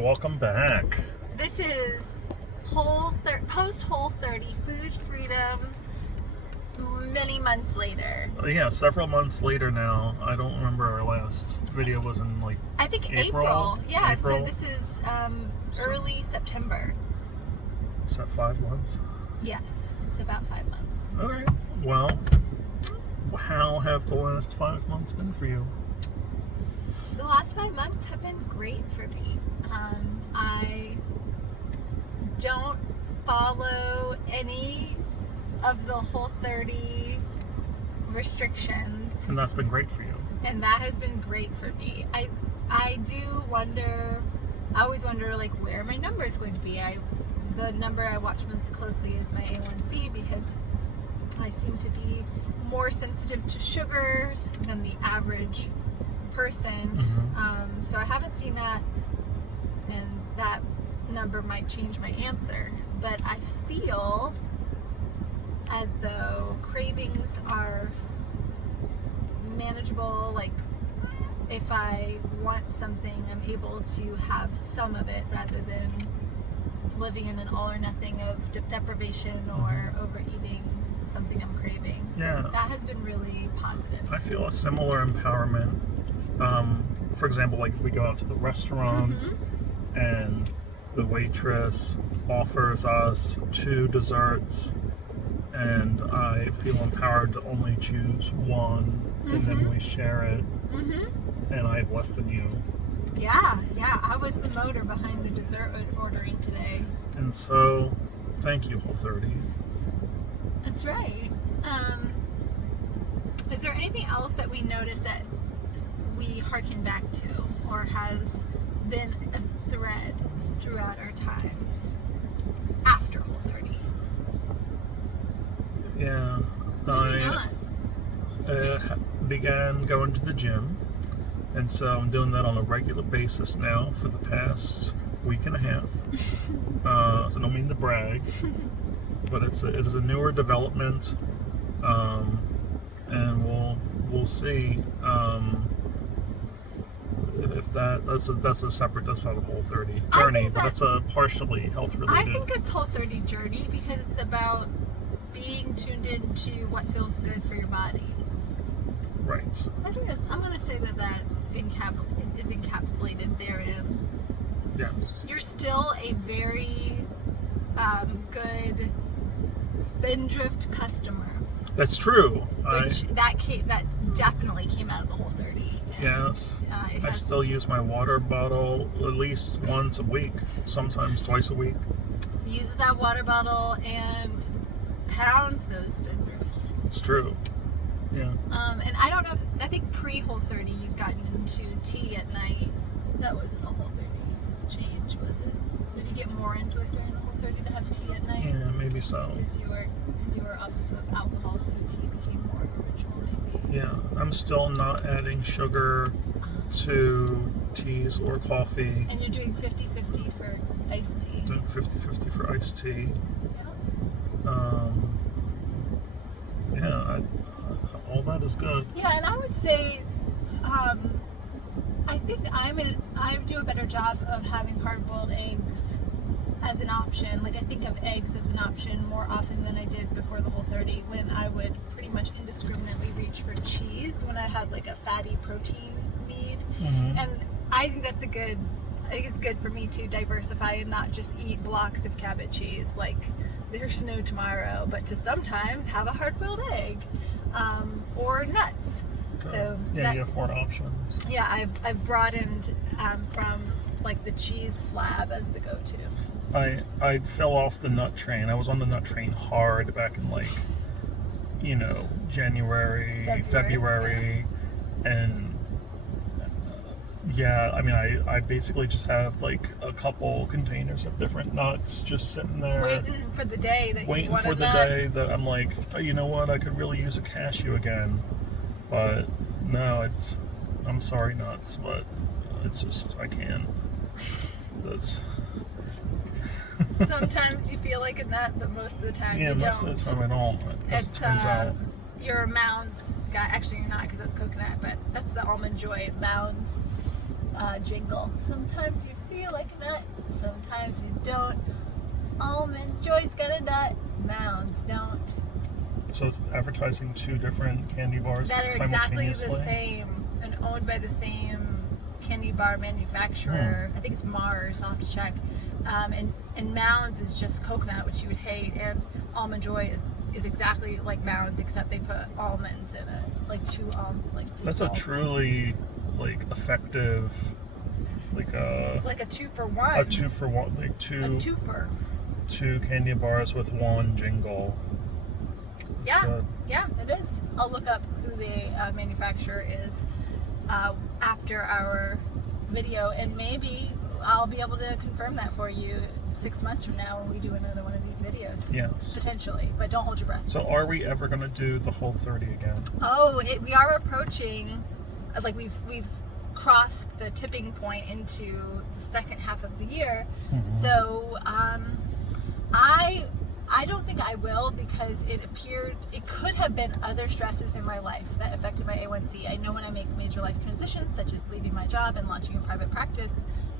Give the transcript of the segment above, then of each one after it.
welcome back. This is post Whole30 food freedom many months later. Yeah, several months later now. I don't remember our last video was in I think April. Yeah, April. so this is early September. Is that 5 months? Yes, it's about 5 months. Alright, well, how have the last 5 months been for you? The last 5 months have been great for me. I don't follow any of the Whole30 restrictions. And that's been great for you. And that has been great for me. I do wonder, I always wonder where my number is going to be. The number I watch most closely is my A1C because I seem to be more sensitive to sugars than the average person. Mm-hmm. So I haven't seen that, and that number might change my answer. But I feel as though cravings are manageable. Like, if I want something, I'm able to have some of it rather than living in an all or nothing of deprivation or overeating something I'm craving. So Yeah. that has been really positive. I feel a similar empowerment. For example, like if we go out to the restaurant and the waitress offers us 2 desserts and I feel empowered to only choose one and then we share it and I have less than you. Yeah, I was the motor behind the dessert ordering today. And so, thank you, Whole30. That's right. Is there anything else that we notice that we harken back to or has been a thread throughout our time after Whole30? Yeah. Maybe not. I began going to the gym, and so I'm doing that on a regular basis now for the past week and a half. So I don't mean to brag, but it is a newer development, and we'll see if that's a separate, that's not a Whole30 journey, but it's a partially health related. I think it's Whole30 journey because it's about being tuned into what feels good for your body. Right. I think I'm going to say that is encapsulated therein. Yes. You're still a very good spindrift customer. That's true. That definitely came out of the Whole30. Yes. I still use my water bottle at least once a week, sometimes twice a week. Uses that water bottle and pounds those spindrifts. It's true. Yeah. And I don't know I think pre-Whole30 you've gotten into tea at night. That wasn't a Whole30 change, was it? Did you get more into it during the Whole30 to have tea at night? Yeah, maybe so. Because you were off of alcohol, so tea became more of a ritual, maybe. Yeah, I'm still not adding sugar to teas or coffee. And you're doing 50-50 for iced tea. Doing 50-50 for iced tea. Yeah. All that is good. Yeah, and I would say, I think I do a better job of having hard-boiled eggs as an option. Like, I think of eggs as an option more often than I did before the Whole30, when I would pretty much indiscriminately reach for cheese when I had like a fatty protein need. And I think I think it's good for me to diversify and not just eat blocks of Cabot cheese like there's no tomorrow, but to sometimes have a hard-boiled egg or nuts. Okay. So yeah, you have more options. Yeah, I've broadened from like the cheese slab as the go-to. I fell off the nut train. I was on the nut train hard back in January, February. And yeah, I mean, I basically just have like a couple containers of different nuts just sitting there. Waiting for the day that I'm like, oh, you know what, I could really use a cashew again. But no, I'm sorry, nuts, but it's just, I can't. Sometimes you feel like a nut, but most of the time you don't. Yeah, most of the time I don't. As it turns out. You're a Mounds guy. Actually, you're not, because that's coconut, but that's the Almond Joy Mounds jingle. Sometimes you feel like nut, sometimes you don't. Almond Joy's got a nut, Mounds don't. So it's advertising two different candy bars That are exactly simultaneously? the same and owned by the same candy bar manufacturer. I think it's Mars, I'll have to check. And Mounds is just coconut, which you would hate, and Almond Joy is exactly like Mounds, except they put almonds in it, like two just That's a truly effective, like a 2-for-1. a 2-for-1, like A twofer. two candy bars with one jingle. Yeah, Good. yeah, it is. I'll look up who the manufacturer is after our video, and maybe I'll be able to confirm that for you 6 months from now when we do another one of these videos. Yes. Potentially, but don't hold your breath. So are we ever going to do the Whole30 again? Oh, we are approaching, like we've crossed the tipping point into the second half of the year. Mhm. So I don't think I will, because it could have been other stressors in my life that affected my A1C. I know when I make major life transitions, such as leaving my job and launching a private practice,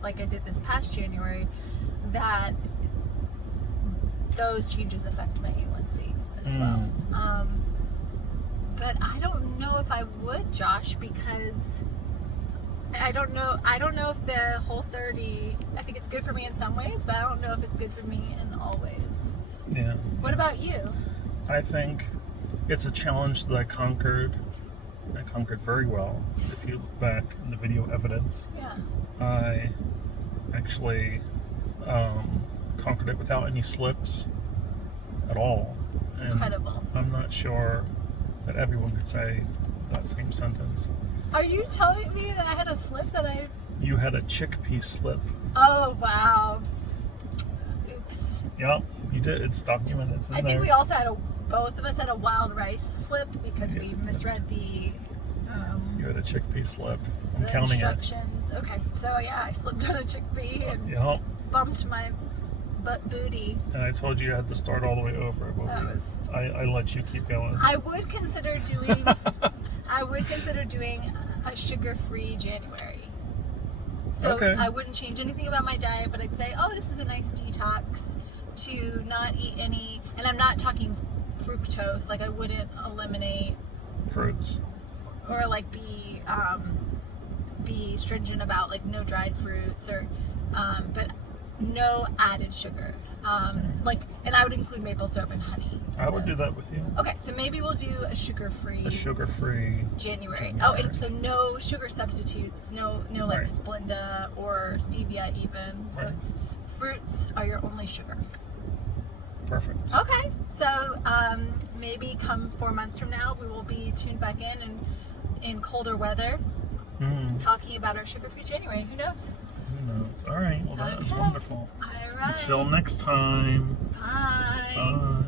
like I did this past January, that those changes affect my A1C as well. But I don't know if I would, Josh, because I don't know if the Whole30, I think it's good for me in some ways, but I don't know if it's good for me in all ways. Yeah. What about you? I think it's a challenge that I conquered. I conquered very well. If you look back in the video evidence, Yeah. I actually conquered it without any slips at all. And Incredible. I'm not sure that everyone could say that same sentence. Are you telling me that I had a slip that I... You had a chickpea slip. Oh, wow. Oops. Yep, you did. It's documented. It's in I think there. we also had both of us had a wild rice slip because we misread the You had a chickpea slip. I'm the counting instructions. Okay, so yeah, I slipped on a chickpea it. and Yep. bumped my butt booty. And I told you you had to start all the way over. But That was... I let you keep going. I would consider doing a sugar-free January. So Okay. I wouldn't change anything about my diet, but I'd say, oh, this is a nice detox to not eat any, and I'm not talking fructose, like I wouldn't eliminate Fruits. or like be stringent about like no dried fruits or but no added sugar. And I would include maple syrup and honey. I would do that with you. Okay, so maybe we'll do a sugar-free January. Oh, and so no sugar substitutes, no like Right. Splenda or stevia even. So Right. it's fruits are your only sugar. Perfect. Okay, so maybe come 4 months from now, we will be tuned back in colder weather, talking about our sugar-free January. Who knows? Who knows? All right. Well, that was Okay. wonderful. All right. Until next time. Bye. Bye.